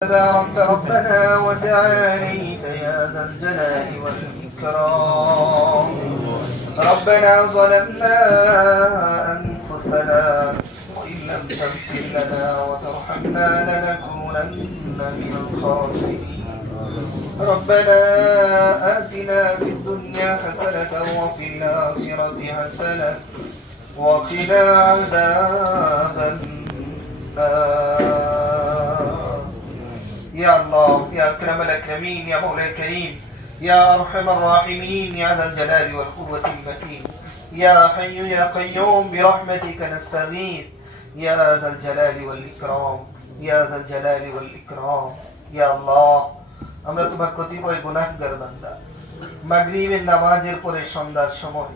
تبارك ربنا وتعاليت يا ذا الجلال والإكرام. ربنا ظلمنا أنفسنا وإن لم تغفر لنا وترحمنا لنكونن من الخاسرين. ربنا آتنا في الدنيا حسنة وفي الآخرة حسنة وقنا عذاب النار. يا الله يا أكرم الأكرمين يا مولى الكريم يا أرحم الراحمين يا ذا الجلال والقوة المتين يا حي يا قيوم برحمتك نستغيث يا ذا الجلال والإكرام يا ذا الجلال والإكرام. يا الله আমরা তোমার কতিপয় গুনাহগার বান্দা মাগরিবের নামাজের পরে সন্ধ্যার সময়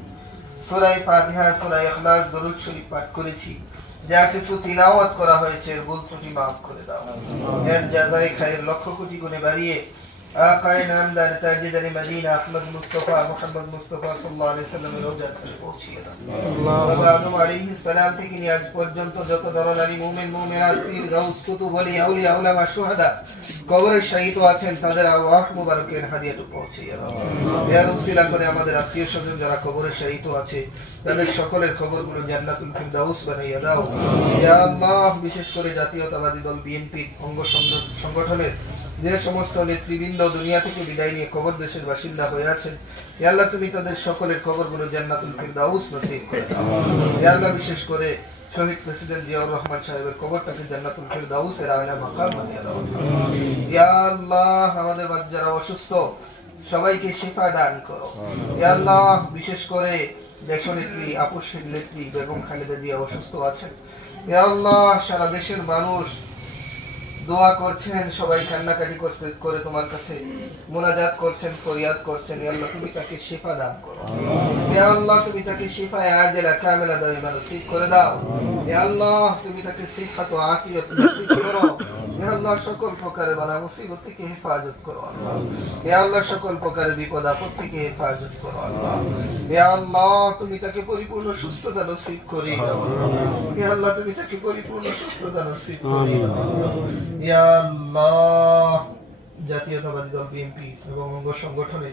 সূরা ফাতিহা সূরা ইখলাস দরুদ শরীফ পাঠ করেছি, যা কিছু তিলাওয়াত করা হয়েছে ভুল ত্রুটি মাফ করে দাও। এর জাযায়ে খায়ের লক্ষ কোটি গুণে বাড়িয়ে আকায়ে নামদার তাজদারে মদিনা আহমদ মুস্তাফা মুহাম্মদ মুস্তাফা সাল্লাল্লাহু আলাইহি সাল্লামের রওজাতে পৌঁছিয়ে দাও। আল্লাহ আদম আলাইহিস সালাম থেকে নিয়ে আজ পর্যন্ত যত নরনারী মুমিন মুমিনাত পীর গাউস কুতুব ওলি আউলিয়া উলামা শুহাদা কবরে শহীদ আছেন তাদের আরওয়াহ মুবারকের হাদিয়াতে পৌঁছিয়ে দাও। এর উসিলা করে আমাদের আত্মীয়স্বজন যারা কবরে শহীদ আছে তাদের সকলের খবরগুলো জান্নাতুল ফিরদাউস বানাইয়া দাও। ইয়া আল্লাহ বিশেষ করে জাতীয়তাবাদী দল বিএনপি অঙ্গ সংগঠনের যে সমস্ত নেতৃবৃন্দ দুনিয়া থেকে বিদায় নিয়ে কবর দেশের বাসিন্দা হয়ে আছেন, ইয়া আল্লাহ তুমি তাদের সকলের খবরগুলো জান্নাতুল ফিরদাউস নসিব করে দাও। ইয়া আল্লাহ বিশেষ করে শহীদ প্রেসিডেন্ট জিয়াউর রহমান সাহেবের কবরটাকে জান্নাতুল ফিরদাউসের আয়না মাকাম বানিয়ে দাও। ইয়া আল্লাহ আমাদের যারা অসুস্থ সবাইকে শিফা দান করো। ইয়া আল্লাহ বিশেষ করে দেশনেত্রী আপসের নেত্রী বেগম খালেদা জিয়া অসুস্থ আছেন, ইয়া আল্লাহ সারা দেশের মানুষ দোয়া করছেন, সবাই কান্নাকাটি করে তোমার কাছে মুনাজাত করছেন, ফরিয়াদ করছেন। ইয়া আল্লাহ তুমি তাকে শিফা দান করো। ইয়া আল্লাহ তুমি তাকে শিফা আজেলা কামিলা দাইমা নসিব করে দাও। ইয়া আল্লাহ তুমি তাকে সিহহাত ও আফিয়ত নসিব করো। ইয়া আল্লাহ সকল প্রকারের বালা মুসিবত থেকে হেফাজত করো আল্লাহ। ইয়া আল্লাহ সকল প্রকারের বিপদ আপদ থেকে হেফাজত করো আল্লাহ। ইয়া আল্লাহ তুমি তাকে পরিপূর্ণ সুস্থতা নসিব করে দাও। ইয়া আল্লাহ তুমি তাকে পরিপূর্ণ সুস্থতা নসিব করে দাও। ইয়া আল্লাহ জাতীয়তাবাদী দল বিএনপি এবং অঙ্গ সংগঠনে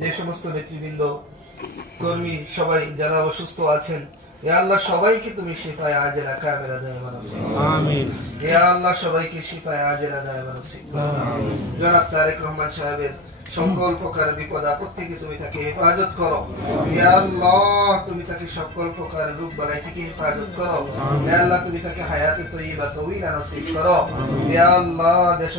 যে সমস্ত নেতৃবৃন্দ কর্মী সবাই যারা অসুস্থ আছেন, ইয়া আল্লাহ সবাইকে তুমি শিফায়ে আজেলা কামিলা দাইমা নসিব করো। আমিন। ইয়া আল্লাহ সবাইকে শিফায়ে আজেলা দাইমা নসিব করো। জনাব তারেক রহমান সাহেবের সকল প্রকার বিপদ আপদ থেকে তুমি তাকে হেফাজত করো। ইয়া আল্লাহ তুমি তাকে সকল প্রকার রোগ বালাই থেকে হেফাজত করো। ইয়া আল্লাহ তুমি তাকে হায়াতে তয়্যিবা তাওয়িলা নসিব করো। ইয়া আল্লাহ দেশ